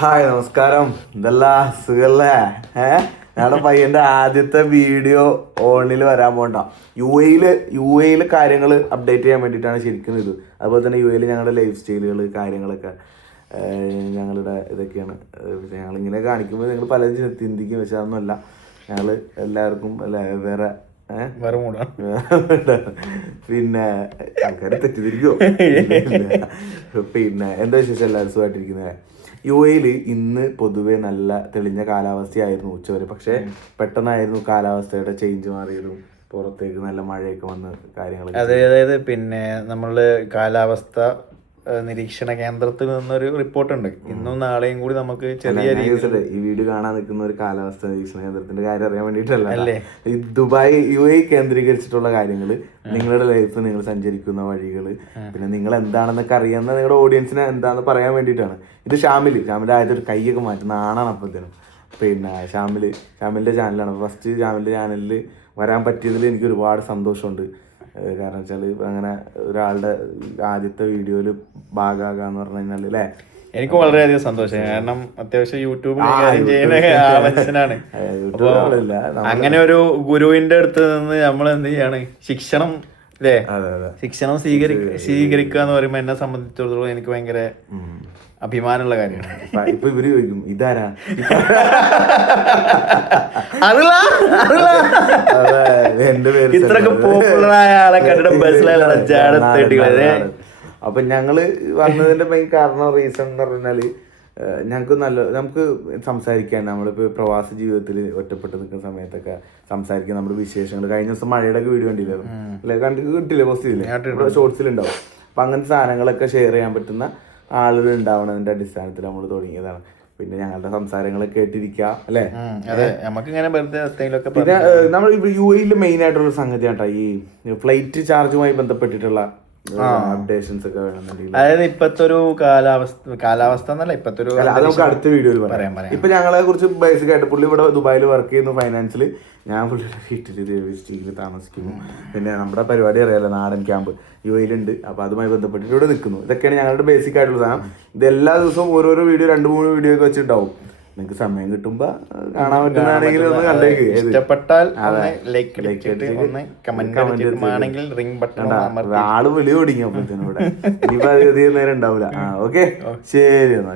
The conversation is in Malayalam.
ഹായ് നമസ്കാരം. ഇതല്ല സുഖല്ലേ? ഞങ്ങളുടെ പയ്യന്റെ ആദ്യത്തെ വീഡിയോ ഓണിൽ വരാൻ പോണ്ട. യു എയില് കാര്യങ്ങൾ അപ്ഡേറ്റ് ചെയ്യാൻ വേണ്ടിയിട്ടാണ് ശരിക്കും ഇത്. അതുപോലെ തന്നെ യു എയിൽ ഞങ്ങളുടെ ലൈഫ് സ്റ്റൈലുകൾ കാര്യങ്ങളൊക്കെ ഞങ്ങളുടെ ഇതൊക്കെയാണ്. ഞങ്ങളിങ്ങനെ കാണിക്കുമ്പോൾ നിങ്ങൾ പലരും ചിന്തിക്കും, പക്ഷെ അതൊന്നുമല്ല. ഞങ്ങൾ എല്ലാവർക്കും വേറെ പിന്നെ ആൾക്കാരെ തെറ്റിദ്ധരിക്കോ? പിന്നെ എന്താ വിശേഷം? എല്ലാവരും സുഖമായിട്ടിരിക്കുന്നത്. യു എയിൽ ഇന്ന് പൊതുവെ നല്ല തെളിഞ്ഞ കാലാവസ്ഥയായിരുന്നു ഉച്ചവരെ. പക്ഷെ പെട്ടെന്നായിരുന്നു കാലാവസ്ഥയുടെ ചേഞ്ച് മാറിയതും പുറത്തേക്ക് നല്ല മഴയൊക്കെ വന്ന് കാര്യങ്ങൾ. അതായത് പിന്നെ നമ്മള് കാലാവസ്ഥ നിരീക്ഷണ കേന്ദ്രത്തിൽ നിന്നൊരു റിപ്പോർട്ടുണ്ട്. ഇന്നും നാളെയും കൂടി നമുക്ക് ചെറിയ രീതിയിൽ ഈ വീഡിയോ കാണാൻ നിൽക്കുന്ന ഒരു കാലാവസ്ഥ നിരീക്ഷണ കേന്ദ്രത്തിന്റെ കാര്യം അറിയാൻ വേണ്ടിയിട്ടല്ല. ഈ ദുബായ് യു എ കേന്ദ്രീകരിച്ചിട്ടുള്ള കാര്യങ്ങൾ, നിങ്ങളുടെ ലൈഫ്, നിങ്ങൾ സഞ്ചരിക്കുന്ന വഴികൾ, പിന്നെ നിങ്ങൾ എന്താണെന്നൊക്കെ അറിയാവുന്ന നിങ്ങളുടെ ഓഡിയൻസിനെ എന്താണെന്ന് പറയാൻ വേണ്ടിയിട്ടാണ്. ഇത് ഷാമിൽ ആദ്യം കൈയൊക്കെ മാറ്റുന്ന ആണാണ് അപ്പോഴത്തേനും. പിന്നെ ഷാമിലിന്റെ ചാനലാണ്. ഫസ്റ്റ് ഷാമിലിന്റെ ചാനലിൽ വരാൻ പറ്റിയതിൽ എനിക്ക് ഒരുപാട് സന്തോഷമുണ്ട്. കാരണം വെച്ചാൽ അങ്ങനെ ഒരാളുടെ ആദ്യത്തെ വീഡിയോയിൽ ഭാഗമാകാന്ന് പറഞ്ഞു കഴിഞ്ഞാൽ അല്ലേ, എനിക്ക് വളരെയധികം സന്തോഷം. കാരണം അത്യാവശ്യം യൂട്യൂബിൽ ചെയ്യുന്ന ആവശ്യത്തിനാണ്. അങ്ങനെ ഒരു ഗുരുവിന്റെ അടുത്ത് നിന്ന് നമ്മൾ എന്ത് ചെയ്യാണ്, ശിക്ഷണം അല്ലേ, ശിക്ഷണം സ്വീകരിക്കുക എന്ന് പറയുമ്പോൾ എന്നെ സംബന്ധിച്ചിടത്തോളം എനിക്ക് ഭയങ്കര അഭിമാനമുള്ള കാര്യമാണ്. ഇപ്പൊ ഇവര് ചോദിക്കും ഇതാരാ, എന്റെ പേര് ഇത്രയൊക്കെ പോപ്പുലറായ ആളെ കണ്ടിട്ട് ബസ്സിലെ. അപ്പൊ ഞങ്ങള് വന്നതിന്റെ മെയിൻ റീസൺ എന്ന് പറഞ്ഞാല് നമുക്ക് സംസാരിക്കാൻ, നമ്മളിപ്പോ പ്രവാസ ജീവിതത്തിൽ ഒറ്റപ്പെട്ട് നിൽക്കുന്ന സമയത്തൊക്കെ സംസാരിക്കാൻ നമ്മുടെ വിശേഷങ്ങൾ. കഴിഞ്ഞ ദിവസം മഴയുടെ ഒക്കെ വീഡിയോ കണ്ടില്ലായിരുന്നു അല്ലെ? കിട്ടില്ലേ? പോസ്റ്റ് ചെയ്തില്ലേ? ഷോർട്സിലുണ്ടാവും. അപ്പൊ അങ്ങനത്തെ സാധനങ്ങളൊക്കെ ഷെയർ ചെയ്യാൻ പറ്റുന്ന ആളുകൾ ഉണ്ടാവണതിന്റെ അടിസ്ഥാനത്തിൽ നമ്മൾ തുടങ്ങിയതാണ്. പിന്നെ ഞങ്ങളുടെ സംസാരങ്ങളൊക്കെ കേട്ടിരിക്കുക അല്ലെ. പിന്നെ നമ്മൾ യു എയിൽ മെയിൻ ആയിട്ടുള്ള സംഗതിയാട്ടോ ഈ ഫ്ലൈറ്റ് ചാർജുമായി ബന്ധപ്പെട്ടിട്ടുള്ള അപ്ഡേഷൻസ് ഒക്കെ വേണമെന്നുണ്ടെങ്കിൽ, അതായത് ഇപ്പത്തെ ഒരു കാലാവസ്ഥ എന്നല്ല, ഇപ്പത്തെ ഒരു നമുക്ക് അടുത്ത വീഡിയോയിൽ പറയാം. ഇപ്പൊ ഞങ്ങളെ കുറിച്ച് ബേസിക് ആയിട്ട്, പുള്ളി ഇവിടെ ദുബായിൽ വർക്ക് ചെയ്യുന്നു ഫൈനാൻസിൽ. ഞാൻ പുള്ളിയുടെ വീട്ടിൽ താമസിക്കുന്നു. പിന്നെ നമ്മുടെ പരിപാടി അറിയാലോ, നാടൻ ക്യാമ്പ് യു എയിലുണ്ട്. അപ്പൊ അതുമായി ബന്ധപ്പെട്ടിട്ട് ഇവിടെ നിൽക്കുന്നു. ഇതൊക്കെയാണ് ഞങ്ങളുടെ ബേസിക് ആയിട്ടുള്ള സാധനം. ഇത് എല്ലാ ദിവസവും ഓരോരോ വീഡിയോ 2-3 വീഡിയോ ഒക്കെ വെച്ചിട്ടുണ്ടാവും. നിങ്ങൾക്ക് സമയം കിട്ടുമ്പോ കാണാൻ പറ്റുന്നതാണെങ്കിൽ ഒന്ന് കണ്ടേക്ക്. ഇഷ്ടപ്പെട്ടാൽ ആള് വിളി തുടങ്ങി അപ്പോഴത്തേനും ഇവിടെ. ഇനിയിപ്പോ അധികം നേരം ഉണ്ടാവില്ല. ഓക്കെ, ശരി എന്നാ.